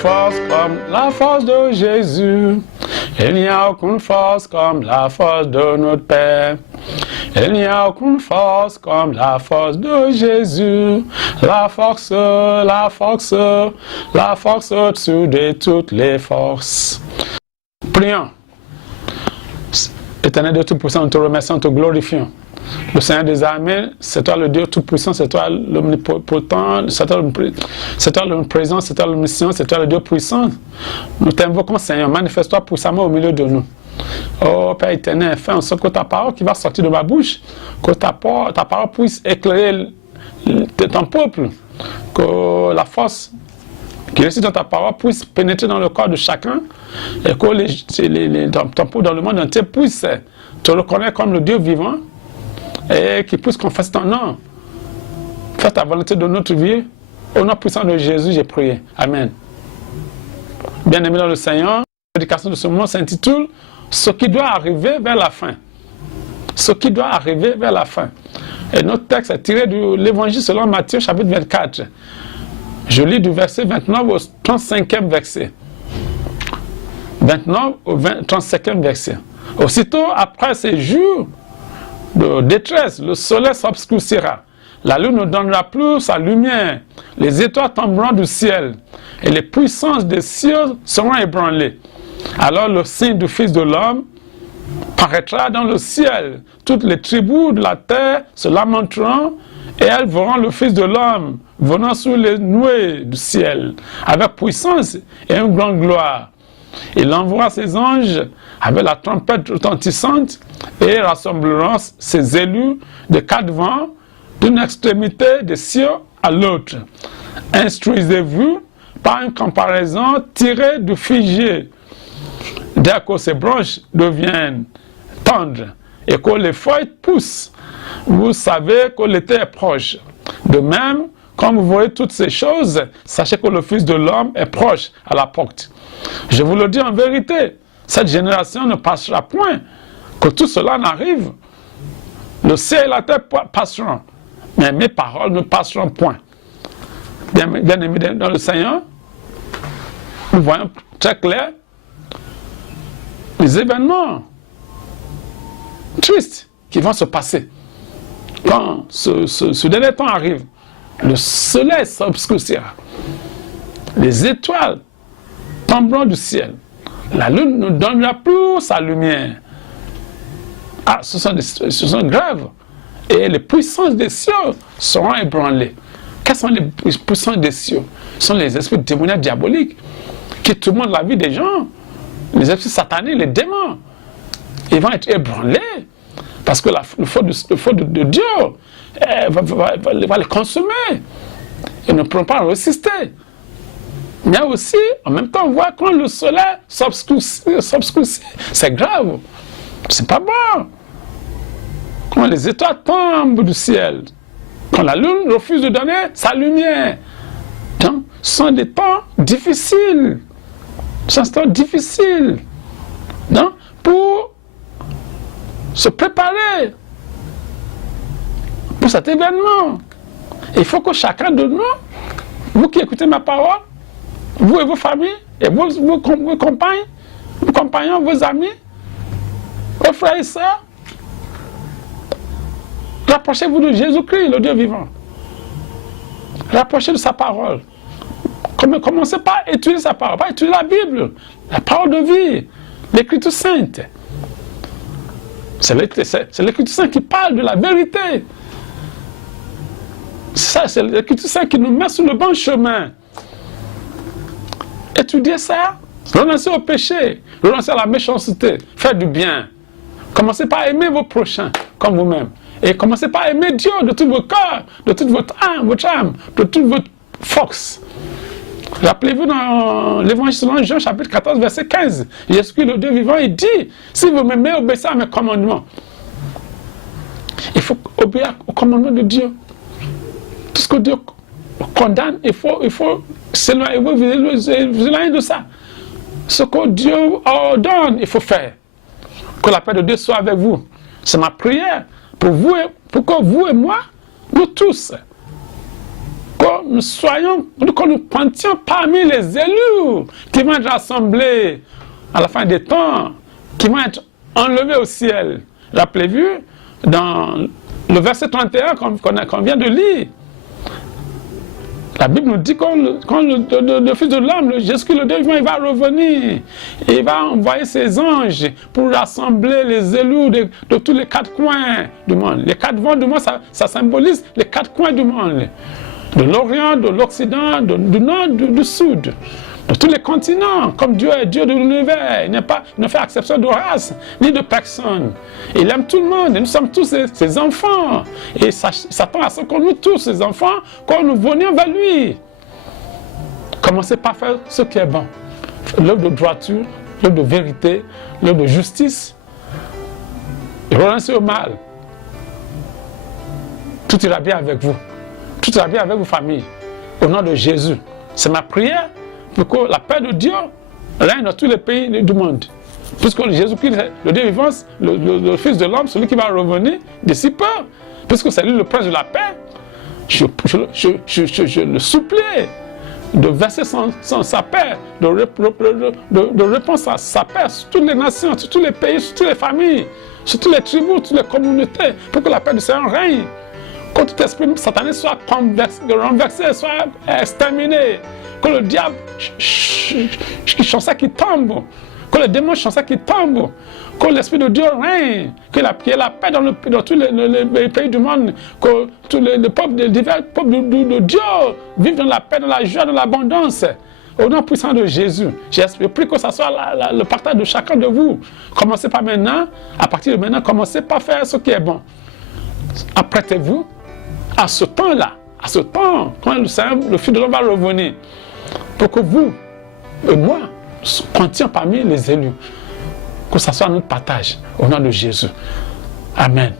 force comme la force de Jésus. Il n'y a aucune force comme la force de notre Père. Il n'y a aucune force comme la force de Jésus. La force au-dessus de toutes les forces. Prions. Éternel Dieu Tout-Puissant, nous te remercions, nous te glorifions. Le Seigneur des armées, c'est toi le Dieu Tout-Puissant, c'est toi l'omnipotent, c'est toi l'omniprésent, c'est toi l'omniscient, c'est toi le Dieu puissant. Nous t'invoquons, Seigneur, manifeste-toi puissamment au milieu de nous. Oh Père éternel, fais en sorte que ta parole qui va sortir de ma bouche, que ta parole puisse éclairer ton peuple, que la force qui réside dans ta parole puisse pénétrer dans le corps de chacun et que ton peuple dans le monde entier puisse te reconnaître comme le Dieu vivant et qu'il puisse confesser ton nom. Fais ta volonté de notre vie. Au nom puissant de Jésus, j'ai prié. Amen. Bien-aimé dans le Seigneur, la prédication de ce moment s'intitule « Ce qui doit arriver vers la fin ». Ce qui doit arriver vers la fin. Et notre texte est tiré de l'Évangile selon Matthieu, chapitre 24. Je lis du verset 29 au 35e verset. 29 au 35e verset. Aussitôt après ces jours de détresse, le soleil s'obscurcira. La lune ne donnera plus sa lumière. Les étoiles tomberont du ciel. Et les puissances des cieux seront ébranlées. Alors le signe du Fils de l'homme paraîtra dans le ciel. Toutes les tribus de la terre se lamenteront et elles verront le Fils de l'homme venant sur les nuées du ciel avec puissance et une grande gloire. Il envoie ses anges avec la trompette retentissante et rassembleront ses élus de quatre vents d'une extrémité des cieux à l'autre. Instruisez-vous par une comparaison tirée du figuier. Dès que ses branches deviennent tendres et que les feuilles poussent, vous savez que l'été est proche. De même, quand vous voyez toutes ces choses, sachez que le Fils de l'homme est proche à la porte. Je vous le dis en vérité, cette génération ne passera point, que tout cela n'arrive. Le ciel et la terre passeront, mais mes paroles ne passeront point. Bien aimé dans le Seigneur, nous voyons très clair les événements tristes qui vont se passer. Quand ce dernier temps arrive, le soleil s'obscurcira. Les étoiles tomberont du ciel. La lune ne donnera plus sa lumière. Ah, ce sont graves. Et les puissances des cieux seront ébranlées. Quelles sont les puissances des cieux? Ce sont les esprits démoniaques diaboliques qui tourmentent la vie des gens. Les esprits sataniques, les démons. Ils vont être ébranlés. Parce que le feu de Dieu va les consumer. Ils ne pourront pas résister. Mais aussi, en même temps, on voit quand le soleil s'obscurcit, c'est grave. C'est pas bon. Quand les étoiles tombent du ciel, quand la lune refuse de donner sa lumière. Donc, ce sont des temps difficiles. Ce sont des temps difficiles. Donc, pour se préparer pour cet événement, il faut que chacun de nous, vous qui écoutez ma parole, vous et vos familles, et vos compagnons, vos amis, vos frères et sœurs, rapprochez-vous de Jésus-Christ, le Dieu vivant. Rapprochez de sa parole. Commencez par étudier sa parole, pas étudier la Bible, la parole de vie, l'Écriture sainte. C'est l'Écriture sainte qui parle de la vérité. C'est l'Écriture sainte qui nous met sur le bon chemin. Étudiez ça, renoncez au péché, renoncez à la méchanceté, faites du bien. Commencez par aimer vos prochains comme vous-même. Et commencez par aimer Dieu de tout votre cœur, de toute votre âme, de toute votre force. Rappelez-vous dans l'Évangile selon Jean, chapitre 14, verset 15. Jésus-Christ, le Dieu vivant, il dit, si vous m'aimez, obéissez à mes commandements. Il faut obéir aux commandements de Dieu. Tout ce que Dieu condamne, il faut s'éloigner de ça. Ce que Dieu ordonne, il faut faire. Que la paix de Dieu soit avec vous. C'est ma prière pour que vous et moi, nous tous, que que nous comptions parmi les élus qui vont être rassemblés à la fin des temps, qui vont être enlevés au ciel. Rappelez-vous, dans le verset 31 qu'on vient de lire, la Bible nous dit quand le Fils de l'homme, Jésus-Christ le Dieu vivant, il va revenir. Et il va envoyer ses anges pour rassembler les élus de tous les quatre coins du monde. Les quatre vents du monde, ça symbolise les quatre coins du monde. De l'Orient, de l'Occident, du Nord, du Sud. De tous les continents, comme Dieu est Dieu de l'univers. Il ne fait exception de race, ni de personne. Il aime tout le monde, et nous sommes tous ses enfants. Et il s'attend à ce que nous tous, ses enfants, quand nous venions vers lui. Commencez par faire ce qui est bon. L'œuvre de droiture, l'œuvre de vérité, l'œuvre de justice. Et renoncez au mal. Tout ira bien avec vous. Tout ira bien avec vos familles. Au nom de Jésus. C'est ma prière pour que la paix de Dieu règne dans tous les pays du monde. Puisque Jésus-Christ, le Dieu vivant, le Fils de l'homme, celui qui va revenir d'ici peu, puisque c'est lui le prince de la paix, je le supplie de verser sa paix, de répandre sa paix sur toutes les nations, sur tous les pays, sur toutes les familles, sur toutes les tribus, toutes les communautés, pour que la paix du Seigneur règne. Que tout esprit satané soit renversé, soit exterminé. Que le diable chanceux qui tombe, que le démon chanceux qui tombe, que l'Esprit de Dieu règne, qu'il y ait la paix dans tous les pays du monde, que tous les peuples, les divers peuples de Dieu vivent dans la paix, dans la joie, dans l'abondance. Au nom puissant de Jésus, je prie que ce soit le partage de chacun de vous. Commencez par maintenant, à partir de maintenant, commencez par faire ce qui est bon. Apprêtez-vous à ce temps-là, à ce temps, quand le Fils de l'homme va revenir, pour que vous et moi comptions parmi les élus, que ce soit notre partage, au nom de Jésus. Amen.